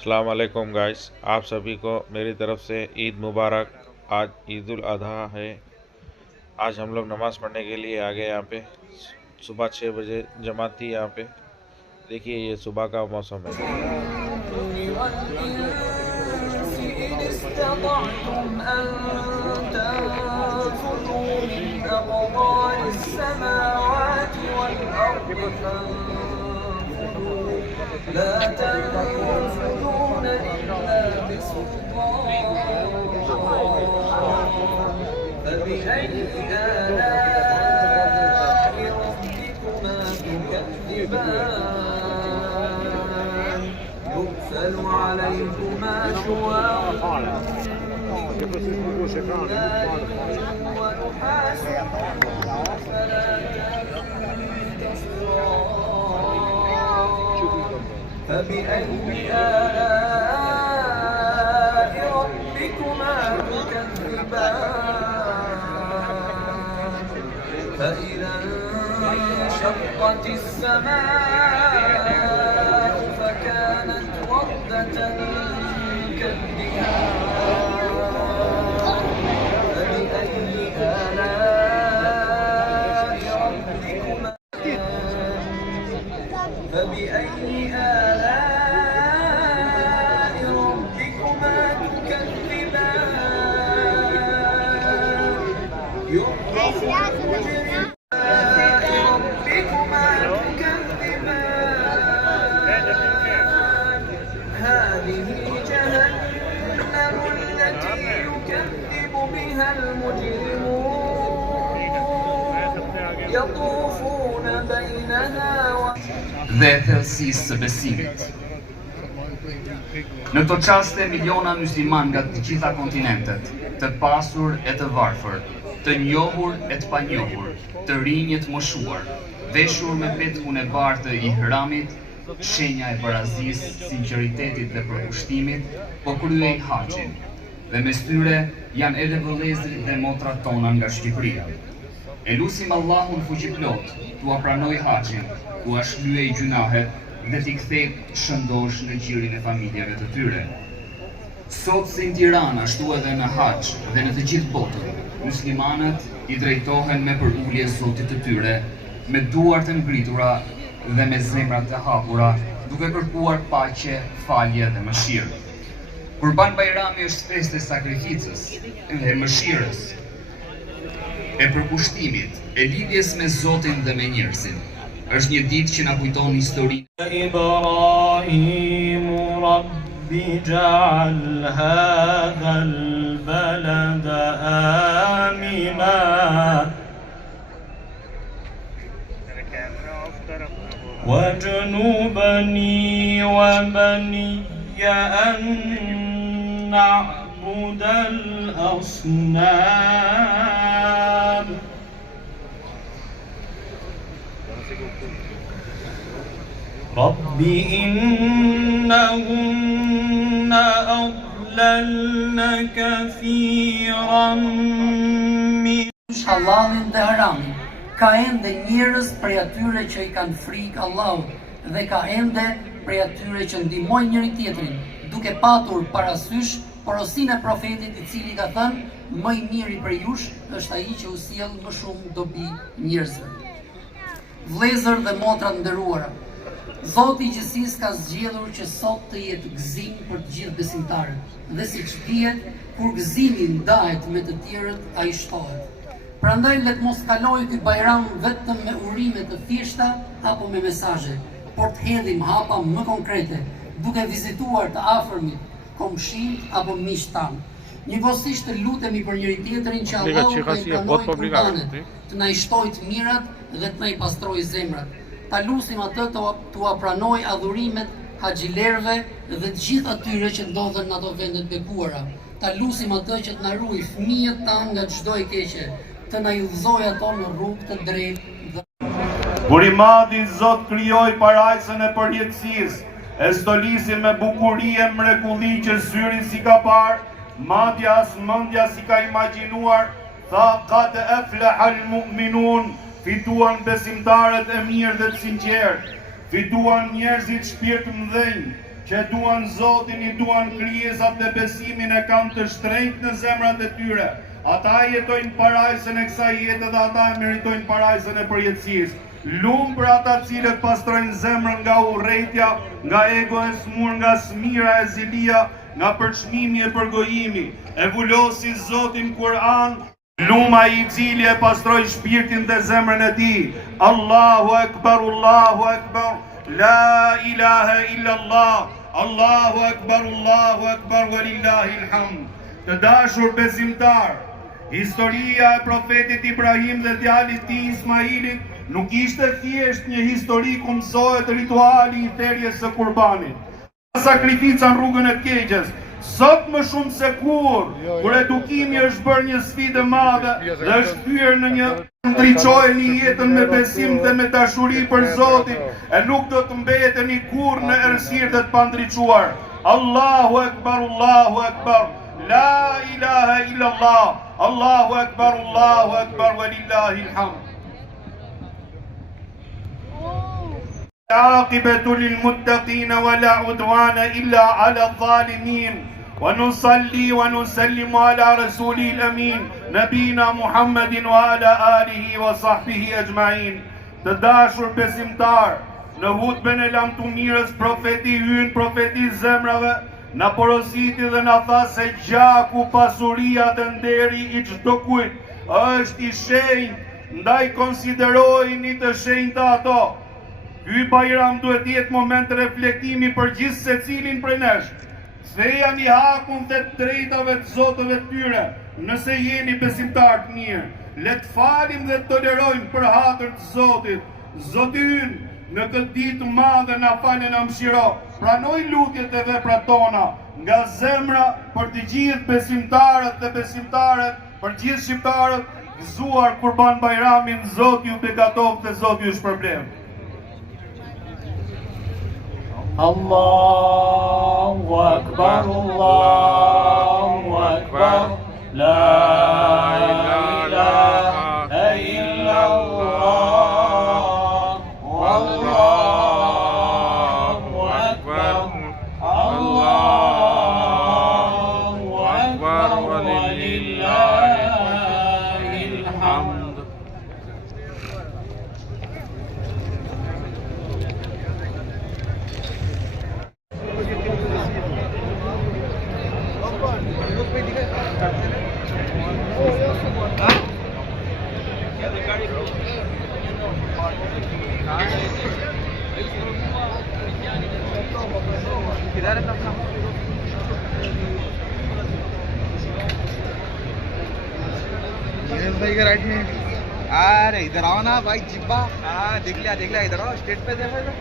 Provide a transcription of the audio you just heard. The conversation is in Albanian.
अस्सलाम वालेकुम गाइस, आप सभी को मेरी तरफ से ईद मुबारक। आज ईद उल अधा है। आज हम लोग नमाज़ पढ़ने के लिए आ गए। यहाँ पे सुबह 6 बजे जमात थी। यहाँ पे देखिए ये सुबह का मौसम है। لا تنفذون إلا بسلطان فبأي آلاء ربكما تكذبان يرسل عليكما شواظ ونحاس فلا فبأي آلاء ربكما تكذبان فإذا انشقت السماء فكانت وردة كالدهان فبأي آلاء ربكما هذه جهنم التي يكذب بها المجرمون يطوفون بينها dhe thellësisë së besimit. Në këto qaste miliona musliman nga të gjitha kontinentet, të pasur e të varfër, të njohur e të panjohur, të rinj e të moshuar, veshur me pethun e bardhë të ihramit, shenja e barazisë, sinqeritetit dhe përkushtimit, po kryejnë haxhin. Dhe mes tyre janë edhe vëllezërit dhe motrat tona nga Shqipëria. E lusim Allahun fuqiplot, t'ua pranoj haxhin, t'ua shlyej gjunahet dhe t'i kthej shëndosh në gjirin e familjeve të tyre. Sot si në Tiranë, ashtu edhe në haxh dhe në të gjithë botën, muslimanët i drejtohen me përullje Zotit të tyre, me duart e ngritura dhe me zemrat të hapura, duke kërkuar paqe, falje dhe mëshirë. Kurban Bajrami është festë e sakrificës, e mëshirës, e përkushtimit, e lidhjes me Zotin dhe me njerëzin. Është një ditë që na kujton historinë. إبراهيم رب اجعل هذا البلد آمنا واجنبني وبني أن نعبد الأصنام رب إنهن أضللن كثيرا من Halalin dhe haramin. Ka ende njerëz prej atyre që i kanë frikë Allahut dhe ka ende prej atyre që ndihmojnë njëri tjetrin, duke patur parasysh porosinë e profetit i cili ka thënë, më i miri për jush është ai që u sjell më shumë dobi njerëzve. Vëllezër dhe motra të nderuara, Zoti i Gjithësisë ka zgjedhur që sot të jetë gëzim për të gjithë besimtarët, dhe siç dihet, kur gëzimi ndahet me të tjerët, ai shtohet. Prandaj le të mos kalojë ky Bajram vetëm me urime të thjeshta apo me mesazhe, por të hedhim hapa më konkrete, duke vizituar të afërmit, komshin apo miqtë tanë. Njëkohësisht të lutemi për njëri tjetrin që Allahu të pranojë kurbanet, të na i shtojë të mirat dhe të na i pastrojë zemrat. Ta lusim atë t'ua pranoj adhurimet haxhilerëve dhe të gjithë atyre që ndodhen në ato vendet bekuara. Ta lusim atë që të na ruaj fëmijët tanë nga çdo e keqe, të na udhëzojë ato në rrugë të drejtë. Kur i madhi Zot krijoi parajsën e përjetësisë, e stolisi me bukuri e mrekulli që syri si ka parë, madja as mendja si ka imagjinuar, tha qad aflaha al-mu'minun, fituan besimtarët e mirë dhe të sinqertë, fituan njerëzit shpirt mëdhenj, që duan Zotin, i duan krijesat dhe besimin e kanë të shtrenjtë në zemrat e tyre. Ata jetojnë parajsën e kësaj jete dhe ata meritojnë parajsën e përjetësisë. Lumë për ata cilët pastrojnë zemrën nga urrejtja, nga ego e smur, nga smira e zilia, nga përçmimi e përgojimi. E vulosi Zotin Kur'an, luma i cili e pastroj shpirtin dhe zemrën e tij. Allahu Akbar, Allahu Akbar, la ilaha illa Allah, Allahu Akbar, walillahil hamd. Të dashur besimtar, historia e profetit Ibrahim dhe djalit tij Ismailit nuk ishte thjesht një histori ku mësohet rituali i thërjes së kurbanit. Sakrifica në rrugën e keqes. Sot më shumë se kur edukimi është bërë një sfidë e madhe dhe është hyrë në një ndriçojeni jetën me besim dhe me dashuri për Zotin, e nuk do të mbeteni kurrë në errësirë dhe të pandriçuar. Allahu Akbar, Allahu Akbar, la ilaha illa Allah, Allahu Akbar, walillahil hamd. العاقبة للمتقين ولا عدوان إلا على الظالمين ونصلي ونسلم على رسوله الأمين نبينا محمد وعلى آله وصحبه أجمعين. Të dashur besimtar, në hutben e lamtumirës profeti hyn, profeti zemrave, na porositi dhe na tha se gjaku, pasuria dhe nderi i çdo kujt është i shenjtë, ndaj konsiderojini të shenjta ato. Ky Bajram duhet jetë moment të reflektimi për gjithë secilin prej nesh. Feja një hakun të drejtave të zotëve tyre, nëse jeni besimtar të mirë. Le të falim dhe të tolerojmë për hatër të Zotit. Zoti ynë, në këtë ditë madhe na falë na mëshiro. Pranoj lutjet e veprat tona nga zemra për të gjithë besimtarët dhe besimtarët, për gjithë shqiptarët, gëzuar Kurban Bajramin. Zoti ju begatoft dhe Zoti ju shpërblet. Allahu Akbar, Allahu Akbar, la ilaha illa Allah, Allahu Akbar, Allahu Akbar, walillahil hamd. भाई के राइट में। अरे इधर आओ ना भाई, जिब्बा। हाँ देख लिया इधर आओ, स्टेट पे देखो इधर।